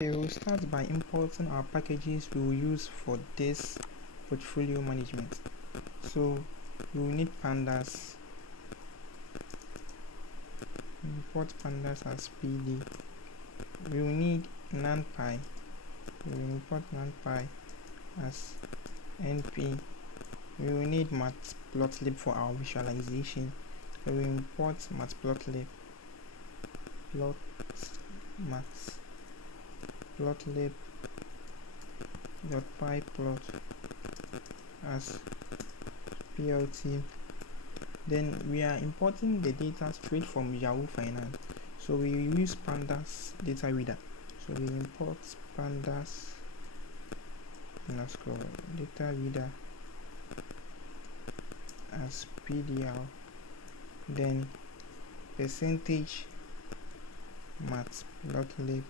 Okay, we'll start by importing our packages we will use for this portfolio management. So we will need pandas. Import pandas as pd. We will need numpy. We will import numpy as np. We will need matplotlib for our visualization. So we import matplotlib matplotlib.pyplot as plt. Then we are importing the data straight from Yahoo Finance, so we use pandas data reader. So we import pandas underscore data reader as pdl, then percentage matplotlib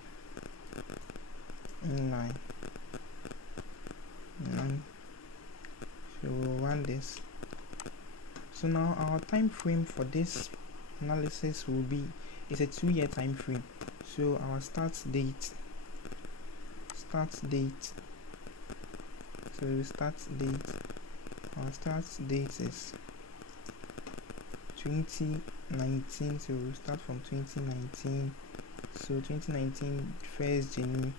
inline. So we'll run this. So now our time frame for this analysis will be, it's a 2-year time frame. So our start date, our start date is 2019. So we'll start from 2019. So 2019 1st January.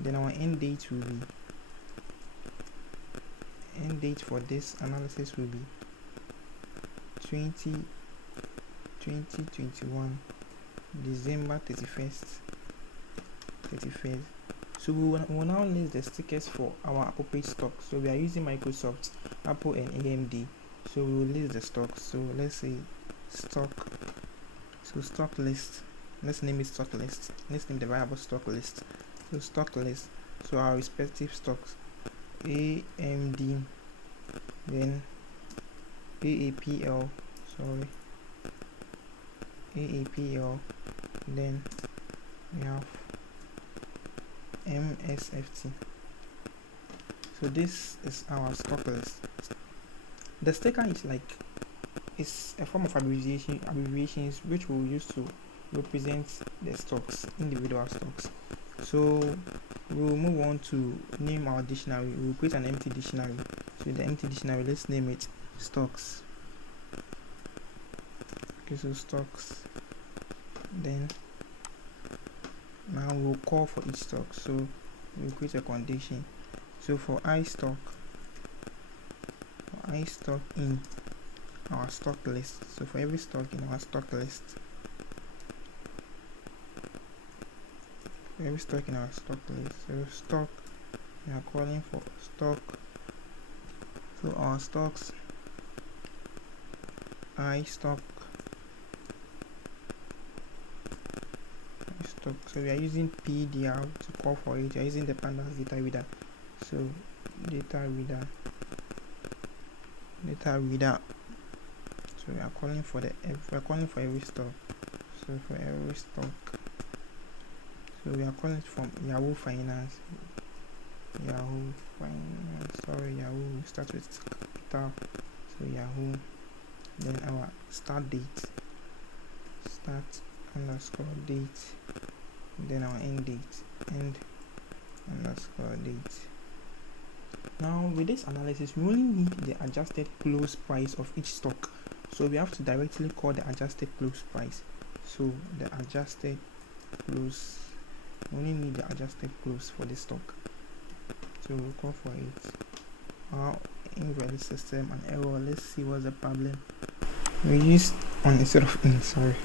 Then our end date will be, end date for this analysis will be 2021 December 31st. So we will now list the stickers for our appropriate stock. So we are using Microsoft, Apple and AMD. So we will list the stocks. So let's say stock, so stock list, let's name it stock list. Let's name the variable stock list. So stock list, so our respective stocks, AMD, then AAPL, then we have MSFT. So this is our stock list. The sticker is it's a form of abbreviations which we'll use to represent the stocks, individual stocks. So we'll move on to name our dictionary. We'll create an empty dictionary. So the empty dictionary, let's name it stocks. Okay, so stocks. Then now we'll call for each stock. So we'll create a condition. So for I stock in our stock list. So for every stock in our stock list, so stock, we are calling for stock. So our stocks, I stock. So we are using pdl to call for it. We are using the pandas data reader. So data reader. So we are calling for every stock. So for every stock, so we are calling from Yahoo Finance. Yahoo, we start with capital. So Yahoo, then our start date, start underscore date, then our end date, end underscore date. Now with this analysis, we only need the adjusted close price of each stock. So we have to directly call the adjusted close price. So the adjusted close, we only need the adjusted close for this stock. So we'll call for it. Our invalid system and error. Let's see what's the problem. We used on instead of in, sorry.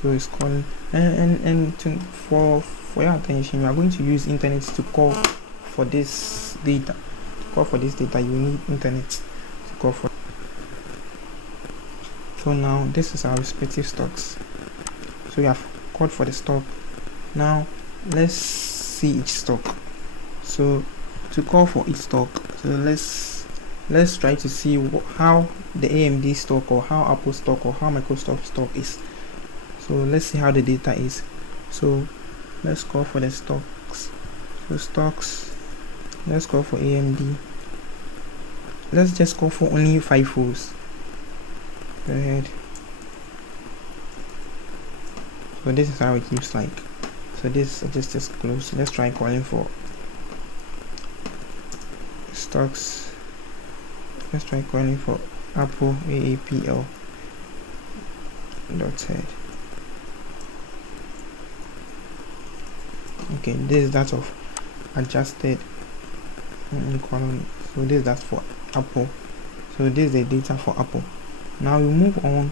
So it's calling for your attention, we are going to use internet to call for this data. You need internet to call for. So now this is our respective stocks. So we have called for the stock. Now let's see each stock. So to call for each stock, so let's try to see how the AMD stock or how Apple stock or how Microsoft stock is. So let's see how the data is. So let's call for the stocks. So stocks, let's call for AMD. let's just call for only 5 rows. Go ahead. So this is how it looks like. So this just close. Let's try calling for stocks. Let's try calling for Apple AAPL dot head. Okay, this is that of adjusted column. So this is that for Apple. So this is the data for Apple. Now we move on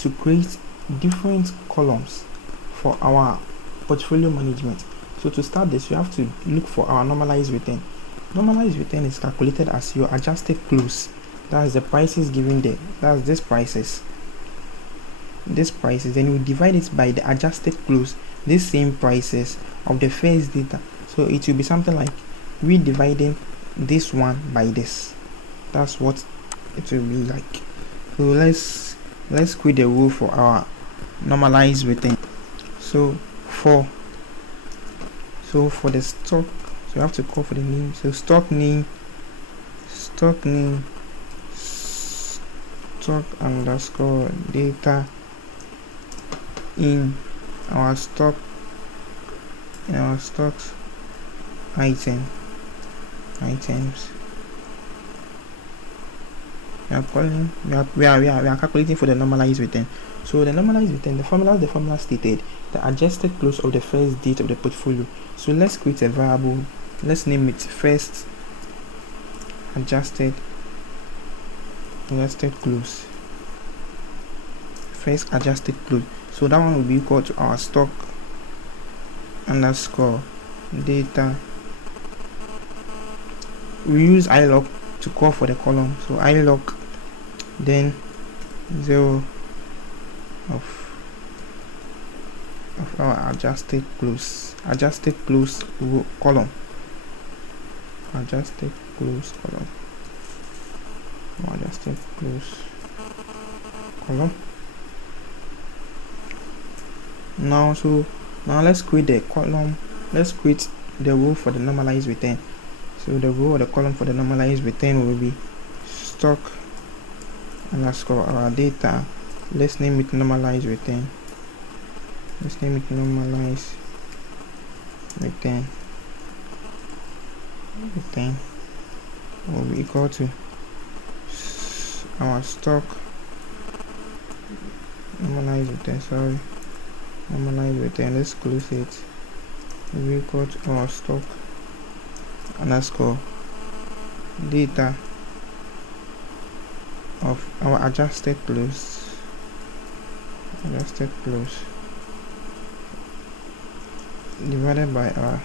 to create different columns for our portfolio management. So to start this, we have to look for our normalized return. Normalized return is calculated as your adjusted close. That's the prices given there. That's this prices. Then you divide it by the adjusted close, this same prices of the first data. So it will be something like we dividing this one by this. That's what it will be like. So let's create the rule for our normalized return. So for the stock, so you have to call for the name. So stock name stock underscore data in our stocks items. We are calculating for the normalized return. So the normalized return, the formula stated the adjusted close of the first date of the portfolio. So let's create a variable. Let's name it first adjusted close. First adjusted close. So that one will be equal to our stock underscore data. We use ilog to call for the column. So ilog, then 0 of our adjusted close column. Adjusted close column. Now let's create the column. Let's create the row for the normalized return. So the row or the column for the normalized return will be stock underscore our data. Let's name it normalized return. Return will be equal to our stock normalized return. Let's close it. Will be equal to our stock underscore data of our adjusted close divided by our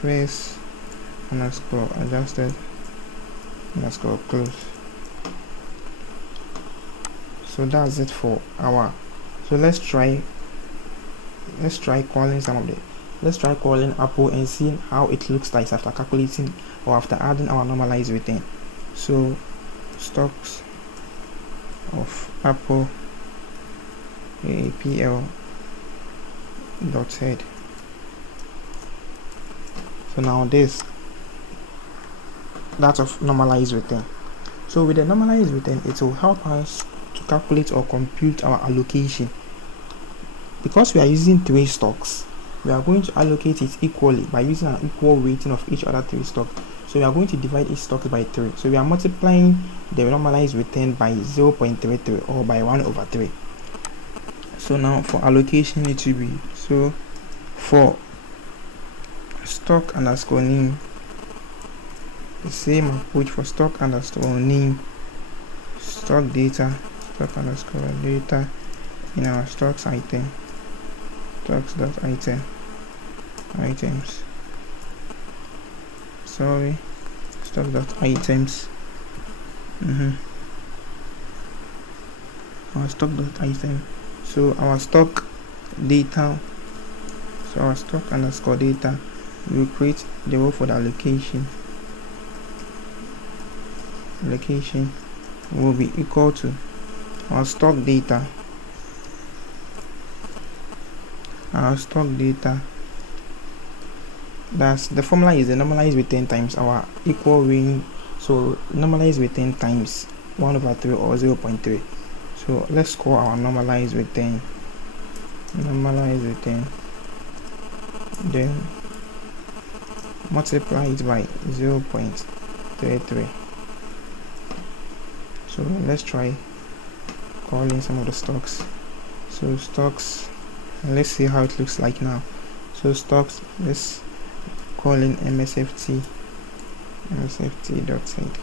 first underscore adjusted underscore close. So that's it for our. So let's try calling some of the. Let's try calling Apple and seeing how it looks like after calculating or after adding our normalized return. So stocks of Apple AAPL dot head. So now this that of normalized return. So with the normalized return, it will help us to calculate or compute our allocation. Because we are using 3 stocks, we are going to allocate it equally by using an equal weighting of each other 3 stocks. So we are going to divide each stock by 3. So we are multiplying the normalized return by 0.33 or by 1/3. So now for allocation, it will be so for stock underscore name, the same approach for stock underscore name, stock underscore data in our stocks item, items. Stock.items. Our stock.item. So our stock data. So our stock underscore data. We will create the row for the allocation. Allocation will be equal to our stock data. That's the formula is the normalized return times our equal weighing. So normalized return times 1/3 or 0.3. So let's score our normalized return. Normalized return. Then multiply it by 0.33. So let's try calling some of the stocks. So stocks, let's see how it looks like now. So stocks, let's call in msft dot set.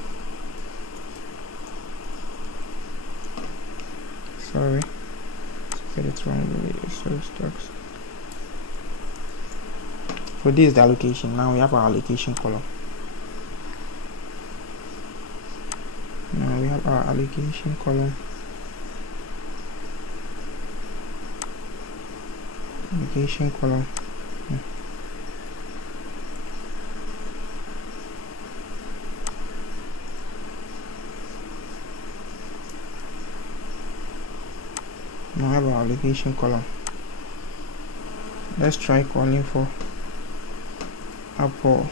Sorry, get it wrong. So stocks. So this is the allocation. Now we have our allocation column. Now we have our allocation column. Allocation column. Now I have our allocation column. Let's try calling for Apple.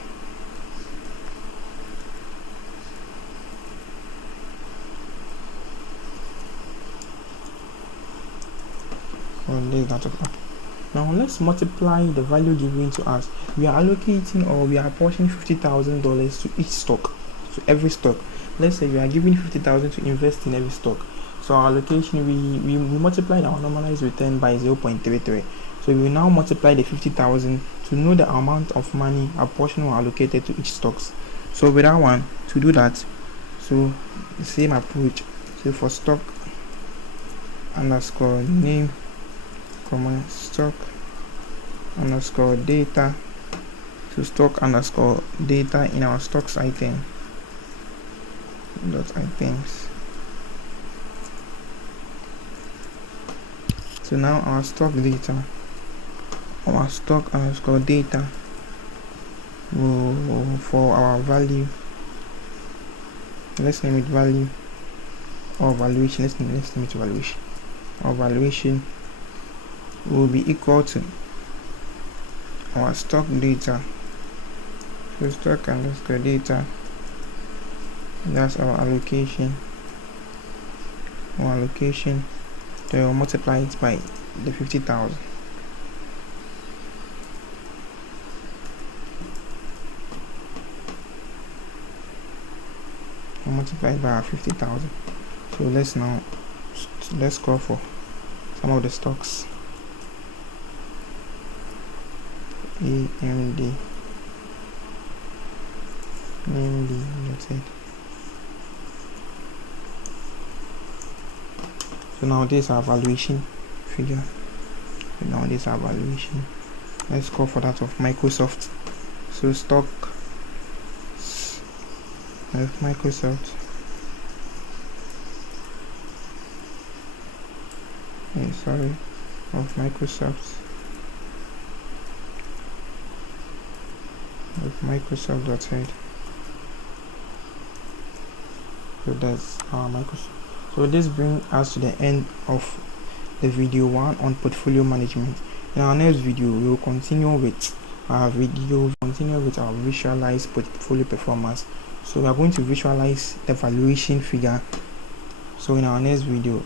Now let's multiply the value given to us. We are allocating, or we are apportioning $50,000 to each stock, to every stock. Let's say we are giving $50,000 to invest in every stock. So our allocation, we multiplied our normalized return by 0.33. So we will now multiply the 50,000 to know the amount of money apportioned or allocated to each stocks. So with that one, to do that, so the same approach. So for stock underscore name, stock underscore data, to stock underscore data in our stocks item dot items. So now our stock data, our stock underscore data will, for our value, let's name it value, or valuation, let's name it valuation. Our valuation will be equal to our stock data. So stock underscore data, that's our allocation. Our allocation, then we'll multiply it by the 50,000. We'll multiply it by our 50,000. So let's go for some of the stocks. AMD, that's it. So now this is our valuation figure. So now this is our valuation. Let's go for that of Microsoft. So stock of Microsoft. Of Microsoft.head. So that's our Microsoft. So this brings us to the end of the video 1 on portfolio management. In our next video, we will continue with our visualize portfolio performance. So we are going to visualize the valuation figure. So in our next video,